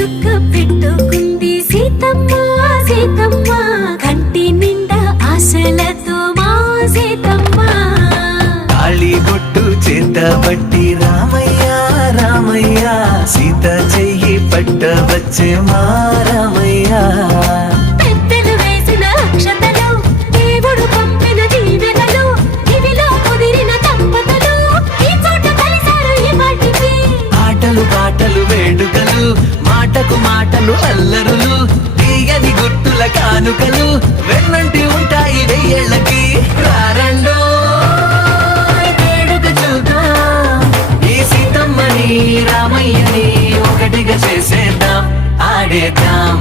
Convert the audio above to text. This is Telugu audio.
చుక్క పెట్టుకుంది సీతమ్మ సీతమ్మ కంటి నిండా ఆశలతో మా సీతమ్మ తాళి బొట్టు చేత బట్టి రామయ్య రామయ్య సీత చెయ్యి పట్ట వచ్చే మా రామయ్య పెద్దలు వేసిన అక్షతలు దేవుడు పంపిన దీవెనలు ఇవిలో కుదిరిన దంపతులు ఈ చోట కలిసారు ఈ పాటికి ఆటలు పాటలు వేడుకలు మాటకు మాటలు అల్లరులు తీయని గుర్తుల కానుకలు వెన్నంటి ఉంటాయి వెయ్యేళ్ళకి రారండో వేడుక చూద్దాం ఈ సీతమ్మని రామయ్యని ఒకటిగా చేసేద్దాం ఆడేద్దాం